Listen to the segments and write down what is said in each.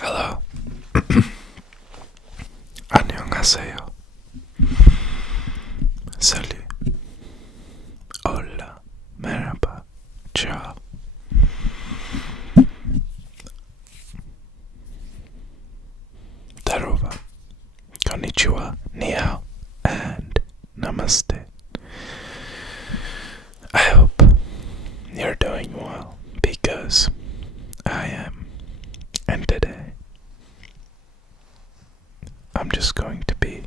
Hello. 안녕하세요. Salut. Hola. Merhaba. Ciao. Darova. Konnichiwa. Ni hao. And namaste. I hope you're doing well because I am. And today I'm just going to be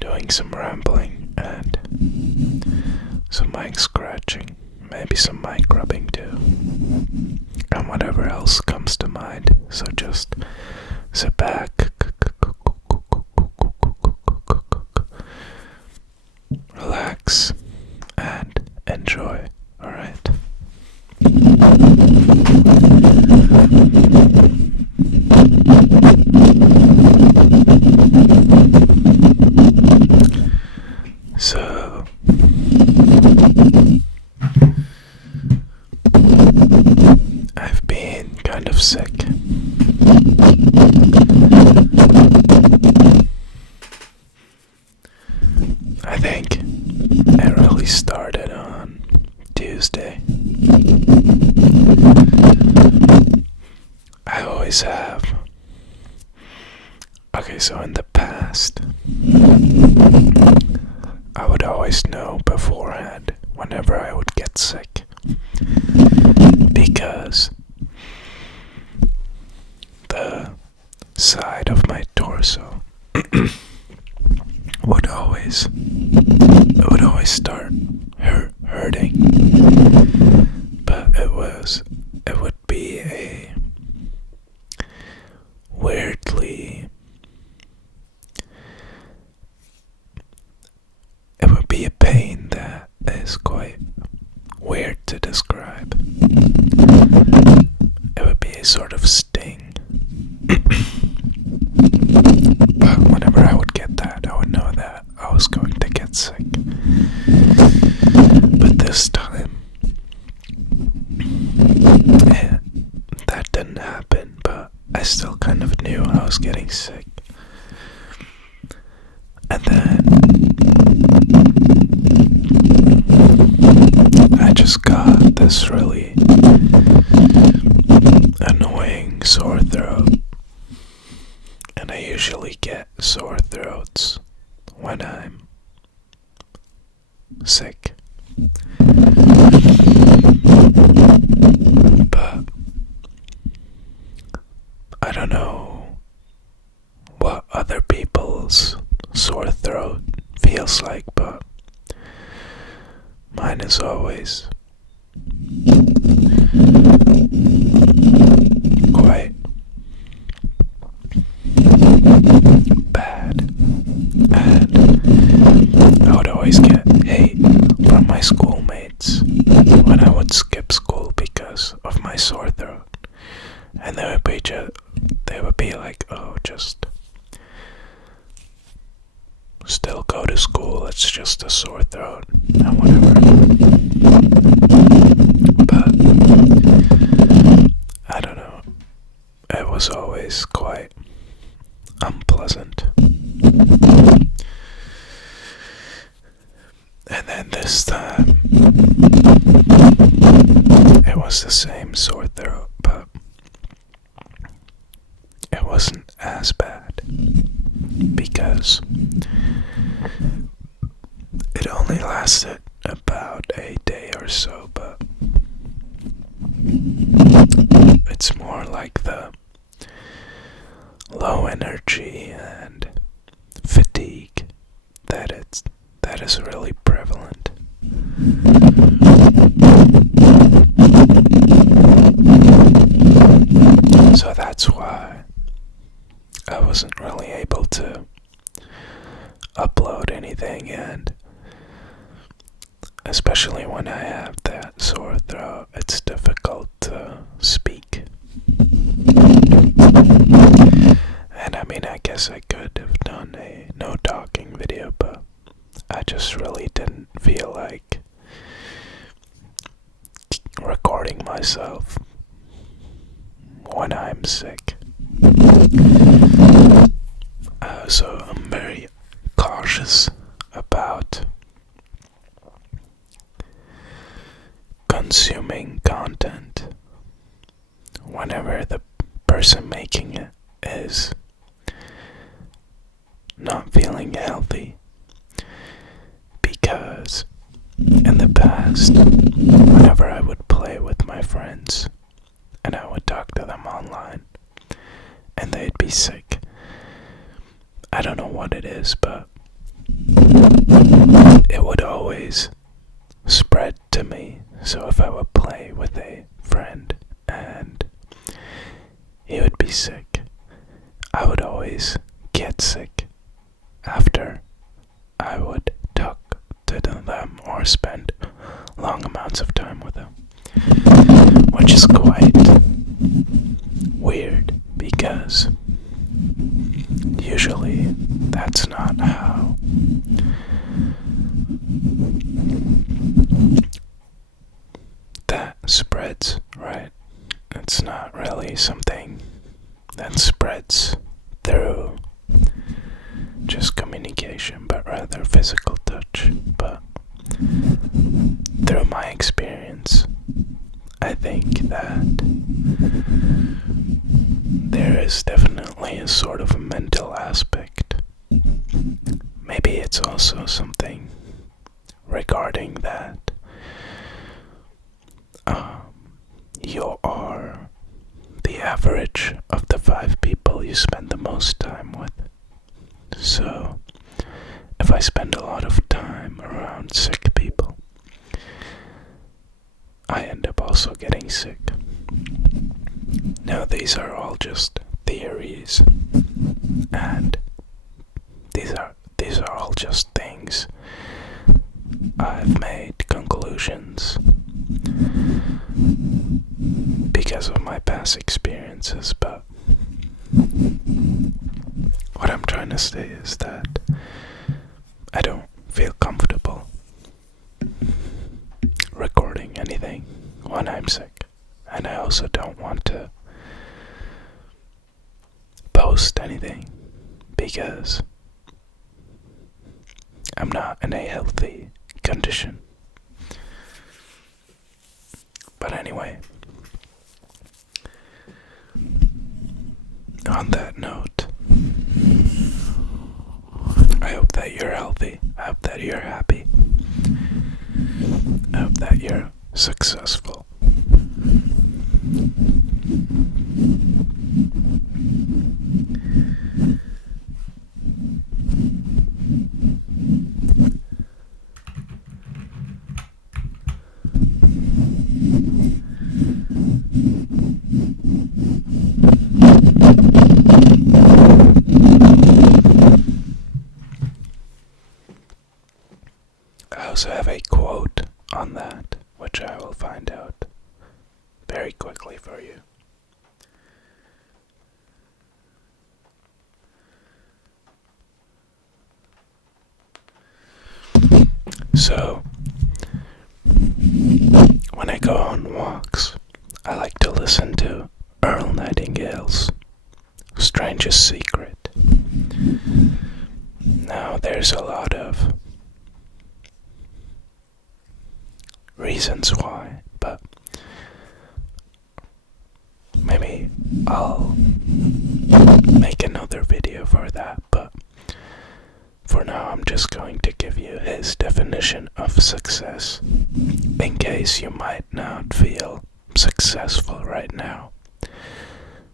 doing some rambling and some mic scratching, maybe some mic rubbing too, and whatever else comes to mind. So just sit back, relax, and enjoy. Alright? So I've been kind of sick. I think it really started on Tuesday. I always have. Okay, so in the past, I would always know beforehand whenever I would get sick, because the side of my torso would always start hurting, but it would be a weirdly it would be a pain that is quite weird to describe. It would be a sort of sting. But whenever I would get that, I would know that I was going to get sick. But this time, that didn't happen, but I still kind of knew I was getting sick. And then I just got this really annoying sore throat. And I usually get sore throats when I'm sick. But I don't know what other people's sore throat feels like, but mine is always quite bad, and I would always get hate from my schoolmates when I would skip school because of my sore throat, and they would be like, "Oh, just still go to school. It's just a sore throat and whatever." But I don't know. It was always quite unpleasant. And then this time, it was the same sore throat, but it wasn't as bad because it only lasted about a day or so, but it's more like the low energy and fatigue that is really prevalent. So that's why I wasn't really able to upload anything, and especially when I have that sore throat, it's difficult to speak. And I mean, I guess I could have done a no talking video, but I just really didn't feel like recording myself when I'm sick. So I'm very cautious about consuming content whenever the person making it is not feeling healthy, because in the past, whenever I would play with my friends and I would talk to them online and they'd be sick, I don't know what it is, but it would always spread to me. So if I would play with a friend and he would be sick, I would always get sick after I would talk to them or spend long amounts of time with them, which is quite weird because usually that's not how that spreads, right? It's not really something that spreads through just communication, but rather physical touch. But through my experience, I think that there is definitely a sort of a mental aspect. Maybe it's also something regarding that you are the average of the 5 people you spend the most time with. So, if I spend a lot of time around sick people, I end up also getting sick. Now, these are all just theories, and these are all just things I've made conclusions because of my past experiences, but what I'm trying to say is that I don't feel comfortable recording anything when I'm sick, and I also don't want to post anything because I'm not in a healthy condition. But anyway, on that note, I hope that you're healthy. I hope that you're happy. I hope that you're successful. I also have a quote on that, which I will find out very quickly for you. So, when I go on walks, I like to listen to Earl Nightingale's Strangest Secret. Now, there's a lot of reasons why, but maybe I'll make another video for that. But for now, I'm just going to give you his definition of success, in case you might not feel successful right now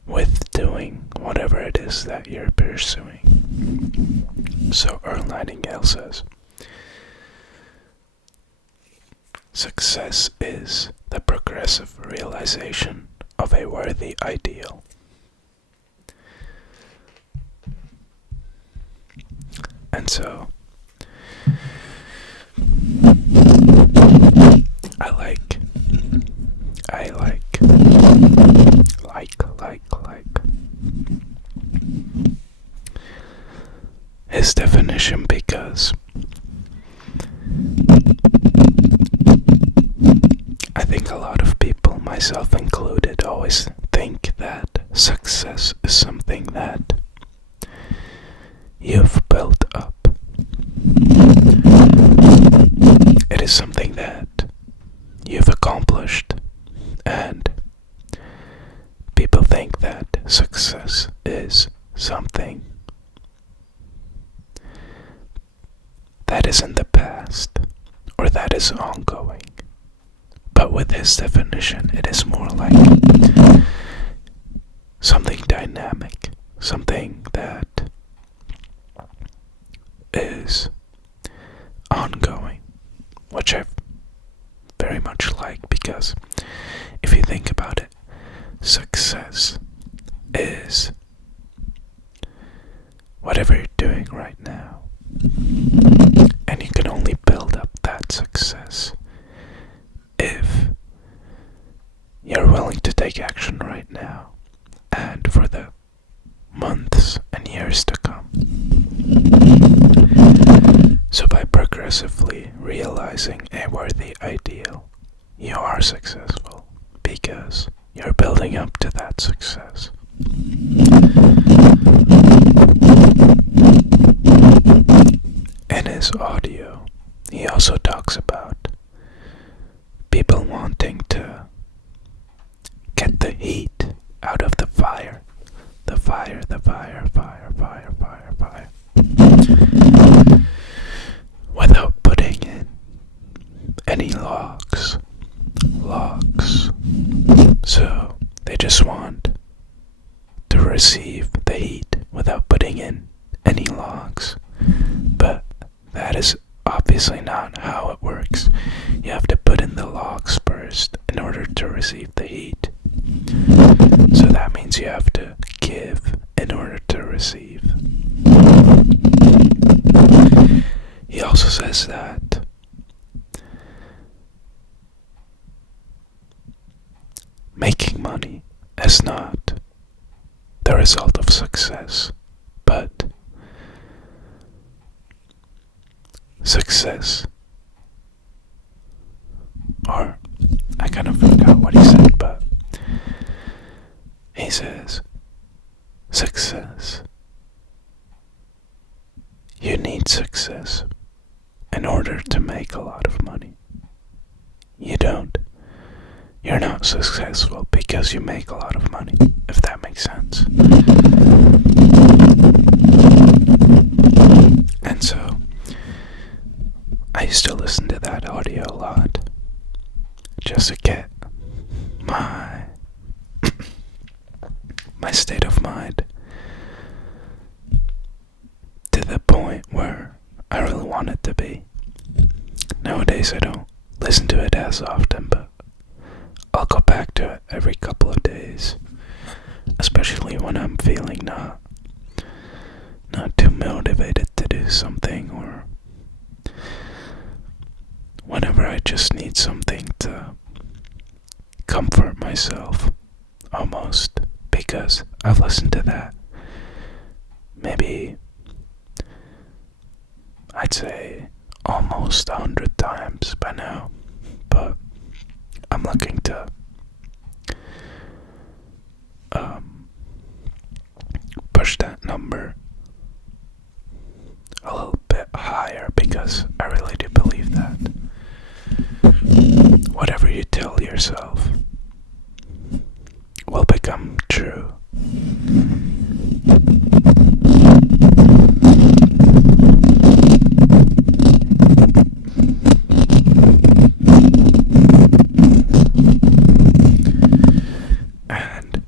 with doing whatever it is that you're pursuing. So Earl Nightingale says, success is the progressive realization of a worthy ideal. And so, I like his definition because I think a lot of people, myself included, always think that success is something that you've built up. It is something that you've accomplished, and people think that success is something that is in the past or that is ongoing. But with his definition, it is more like something dynamic, something that is ongoing, which I very much like, because if you think about it, success is whatever you're doing right now, and you can only build up that success if you're willing to take action right now and for the months and years to come. So by progressively realizing a worthy ideal, you are successful because you're building up to that success. In his audio, he also talks about people wanting to get the heat out of the fire. The fire, without putting in any logs. So they just want to receive the heat without putting in any logs. But that is obviously not how it works. You have to put in the logs first in order to receive the heat. So that means you have to give in order to receive. He also says that making money is not the result of success, but success, or I kind of forgot what he said, but he says, success. You need success in order to make a lot of money. You don't. You're not successful because you make a lot of money, if that makes sense. And so, I used to listen to that audio a lot, just to get my state of mind to the point where I really want it to be. Nowadays I don't listen to it as often, but I'll go back to it every couple of days, especially when I'm feeling not too motivated to do something, or whenever I just need something to comfort myself, almost, because I've listened to that maybe, I'd say, almost 100 times by now, but I'm looking to push that number a little bit higher, because I really do believe that whatever you tell yourself will become true. And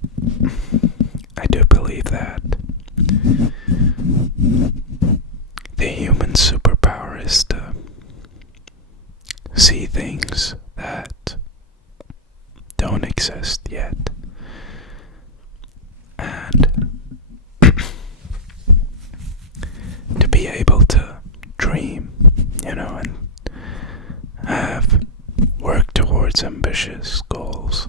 I do believe that the human superpower is to see things that don't exist yet, and to be able to dream, and have work towards ambitious goals.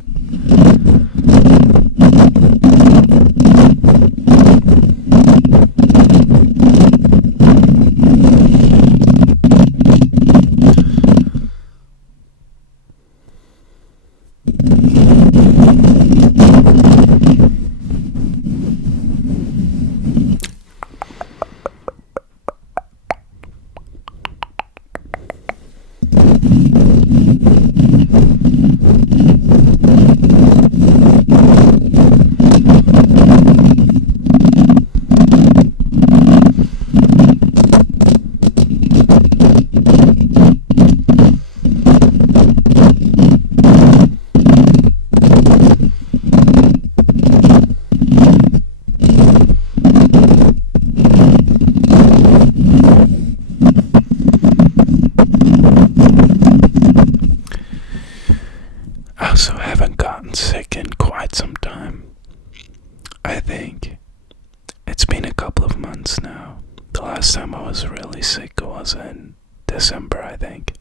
also haven't gotten sick in quite some time. I think it's been a couple of months now. The last time I was really sick was in December, I think.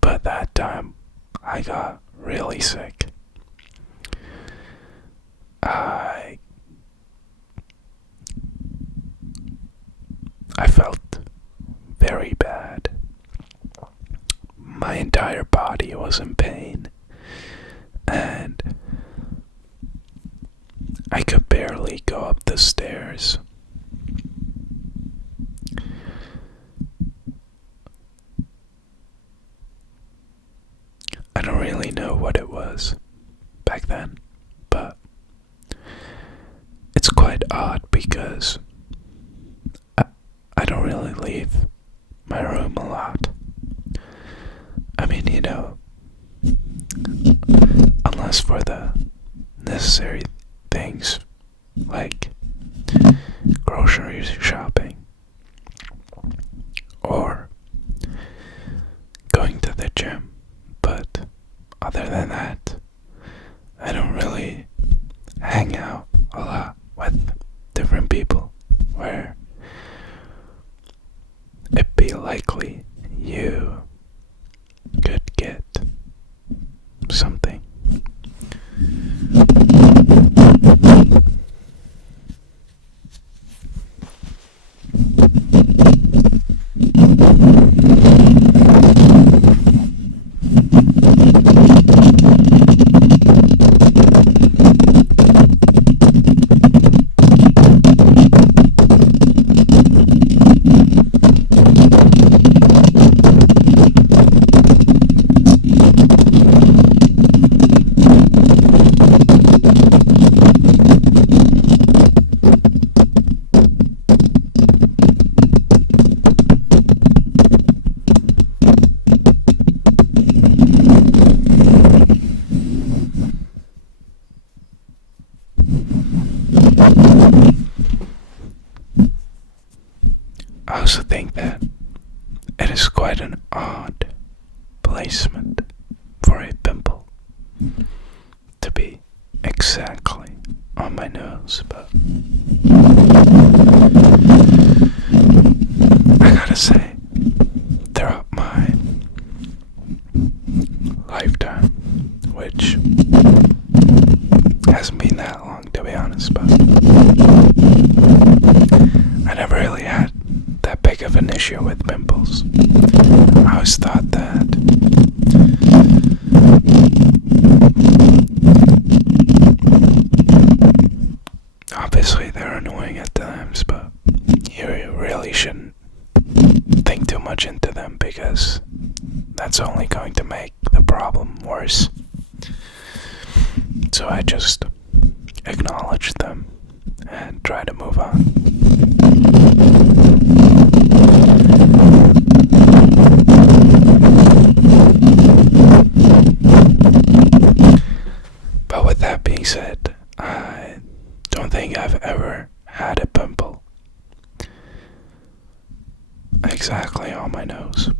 But that time I got really sick. I felt very bad. My entire body was in pain, and I could barely go up the stairs. I don't really know what it was back then, but it's quite odd because I don't really leave my room a lot. I mean, unless for the necessary things like grocery shopping or going to the gym. But other than that, I don't really hang out a lot with different people where it'd be likely you could get something. I also think that it is quite an odd placement for a pimple to be exactly on my nose, but I gotta say, throughout my lifetime, which hasn't been that long to be honest, but I never really had that big of an issue with pimples. I always thought that obviously they're annoying at times, but you really shouldn't think too much into them because that's only going to make the problem worse. So I just acknowledge them and try to move on. But with that being said, I don't think I've ever had a pimple exactly on my nose.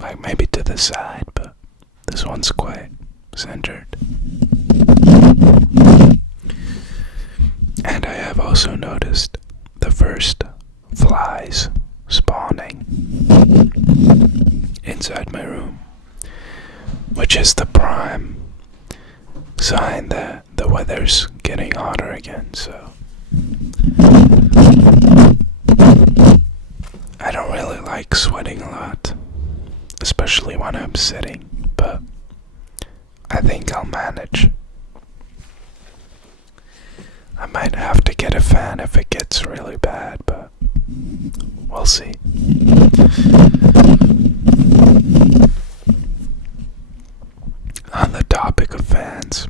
Like maybe to the side, but this one's quite centered. And I have also noticed the first flies spawning inside my room, which is the prime sign that the weather's getting hotter again, so I don't really like sweating a lot, especially when I'm sitting, but I think I'll manage. I might have to get a fan if it gets really bad, but we'll see. On the topic of fans,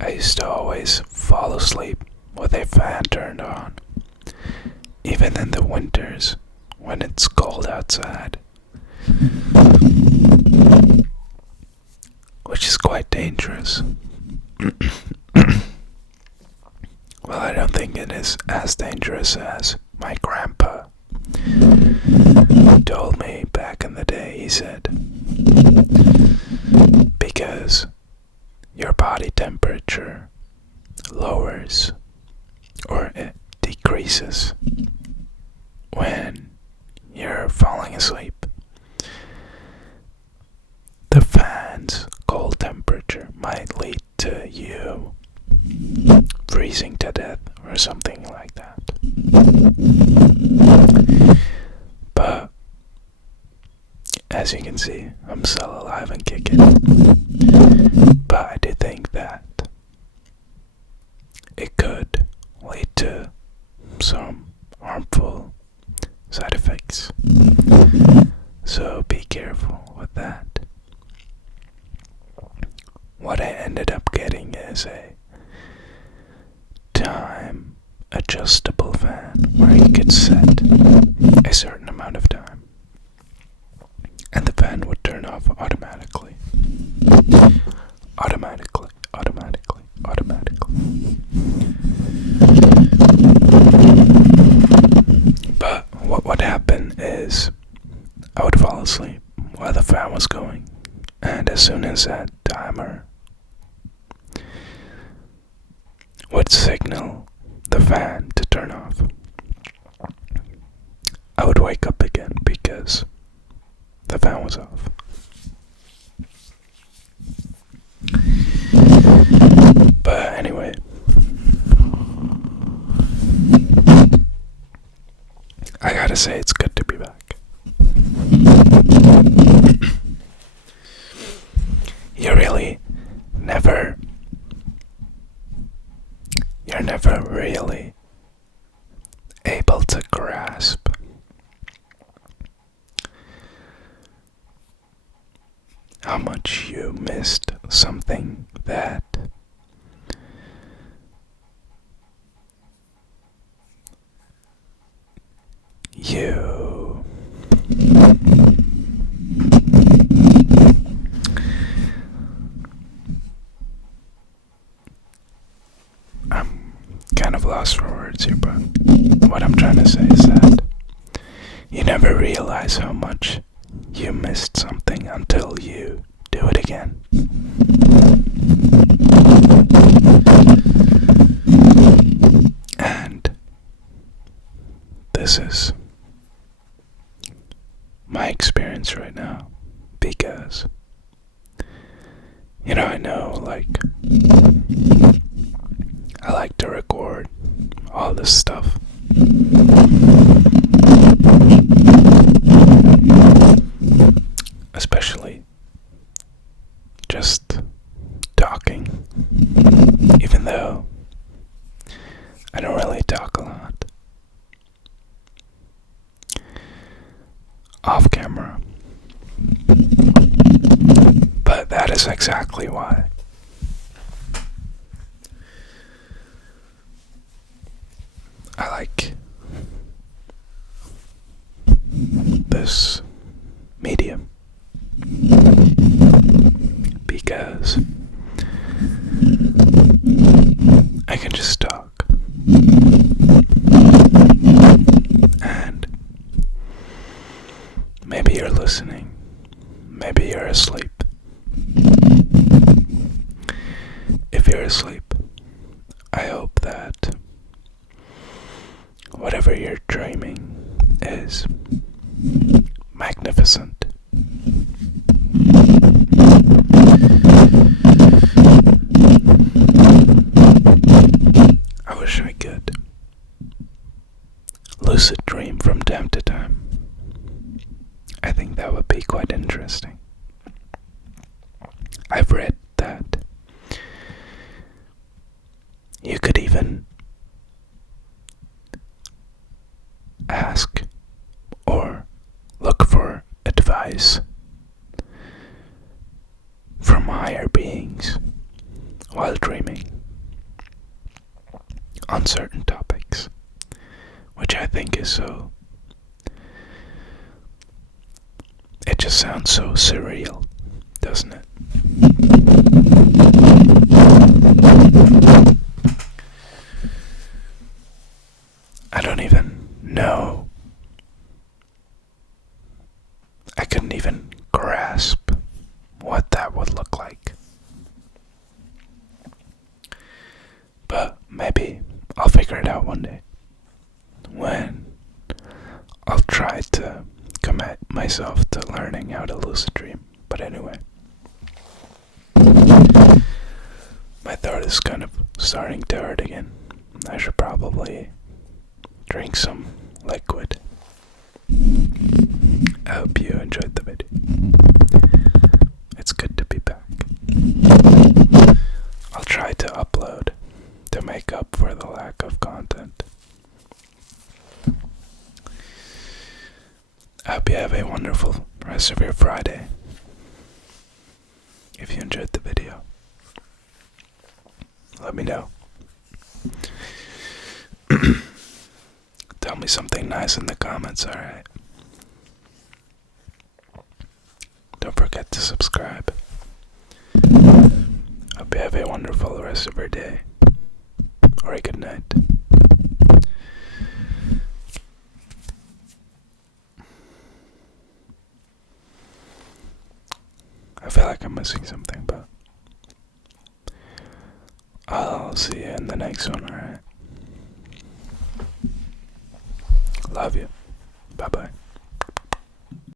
I used to always fall asleep with a fan turned on, even in the winters when it's cold outside, which is quite dangerous. Well, I don't think it is as dangerous as my grandpa told me back in the day. He said, because might lead to you freezing to death or something like that. But as you can see, I'm still alive and kicking. But I do think that it could lead to some harmful side effects. So be careful with that. What I ended up getting is a time adjustable fan where you could set a certain amount of time and the fan would turn off automatically. Automatically. But what would happen is I would fall asleep while the fan was going, and as soon as that timer would signal the fan to turn off, I would wake up again because the fan was off. But anyway, I gotta say it's good to be back. You're never really able to grasp how much you missed something that you I'm kind of lost for words here, but what I'm trying to say is that you never realize how much you missed something until you do it again. And this is my experience right now, because I know, I like to record all this stuff. Especially just talking, even though I don't really talk a lot off camera. But that is exactly why I like this medium, because I can just talk and maybe you're listening, maybe you're asleep. If you're asleep, I hope that whatever you're dreaming is magnificent. I wish I could lucid dream from time to time. I think that would be quite interesting. I've read that you could even ask or look for advice from higher beings while dreaming on certain topics, which I think is it just sounds so surreal, doesn't it? I don't even know. I couldn't even grasp what that would look like. But maybe I'll figure it out one day, when I'll try to commit myself to learning how to lucid dream. But anyway, is kind of starting to hurt again. I should probably drink some liquid. I hope you enjoyed the video. It's good to be back. I'll try to upload to make up for the lack of content. I hope you have a wonderful rest of your Friday. If you enjoyed the video, let me know. Tell me something nice in the comments, alright? Don't forget to subscribe. Hope you have a wonderful rest of your day, or a good night. I feel like I'm missing something, but I'll see you in the next one, alright? Love you. Bye-bye.